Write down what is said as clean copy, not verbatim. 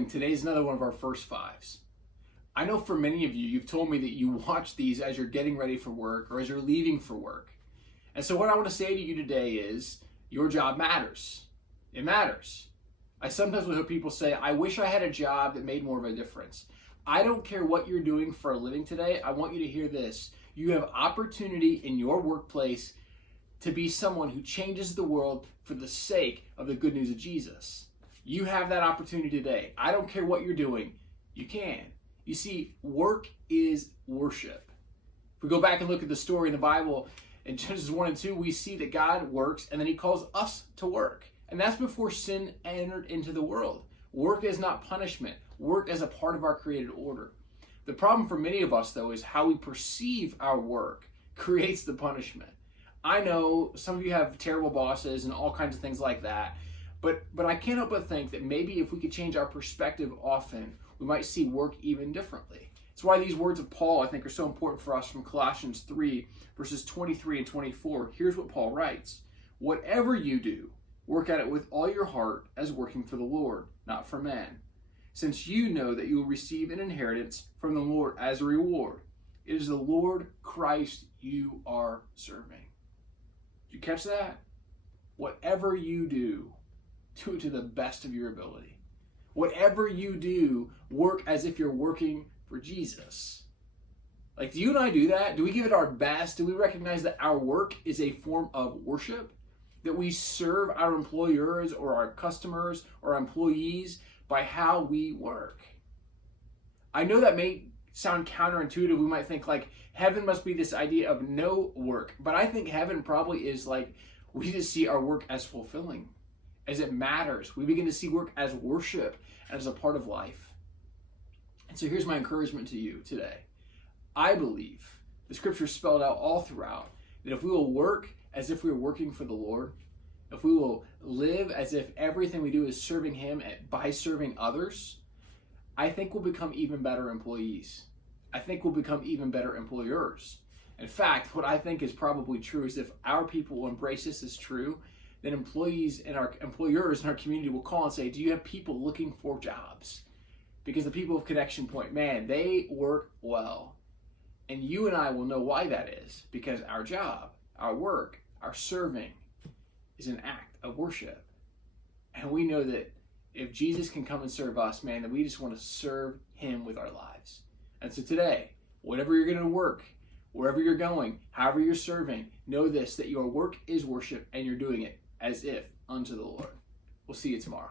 morning, today's another one of our first fives. I know for many of you, you've told me that you watch these as you're getting ready for work or as you're leaving for work. And so what I want to say to you today is, your job matters. It matters. I sometimes will hear people say, I wish I had a job that made more of a difference. I don't care what you're doing for a living today. I want you to hear this. You have opportunity in your workplace to be someone who changes the world for the sake of the good news of Jesus. You have that opportunity today. I don't care what you're doing. You can. You see, work is worship. If we go back and look at the story in the Bible, in Genesis 1 and 2, we see that God works and then he calls us to work. And that's before sin entered into the world. Work is not punishment. Work is a part of our created order. The problem for many of us, though, is how we perceive our work creates the punishment. I know some of you have terrible bosses and all kinds of things like that, but I can't help but think that maybe if we could change our perspective often, we might see work even differently. It's why these words of Paul, I think, are so important for us from Colossians 3, verses 23 and 24. Here's what Paul writes. Whatever you do, work at it with all your heart as working for the Lord, not for men, since you know that you will receive an inheritance from the Lord as a reward. It is the Lord Christ you are serving. Did you catch that? Whatever you do it to the best of your ability. Whatever you do, work as if you're working for Jesus. Like, do you and I do that? Do we give it our best? Do we recognize that our work is a form of worship? That we serve our employers or our customers or our employees by how we work? I know that may sound counterintuitive. We might think like heaven must be this idea of no work. But I think heaven probably is like we just see our work as fulfilling, as it matters. We begin to see work as worship and as a part of life. And so here's my encouragement to you today. I believe the scriptures spelled out all throughout that if we will work as if we are working for the Lord, if we will live as if everything we do is serving Him by serving others, I think we'll become even better employees. I think we'll become even better employers. In fact, what I think is probably true is if our people will embrace this as true, then employees and our employers in our community will call and say, do you have people looking for jobs? Because the people of Connection Point, man, they work well. And you and I will know why that is, because our job, our work, our serving is an act of worship. And we know that if Jesus can come and serve us, man, then we just want to serve Him with our lives. And so today, whatever you're going to work, wherever you're going, however you're serving, know this, that your work is worship and you're doing it as if unto the Lord. We'll see you tomorrow.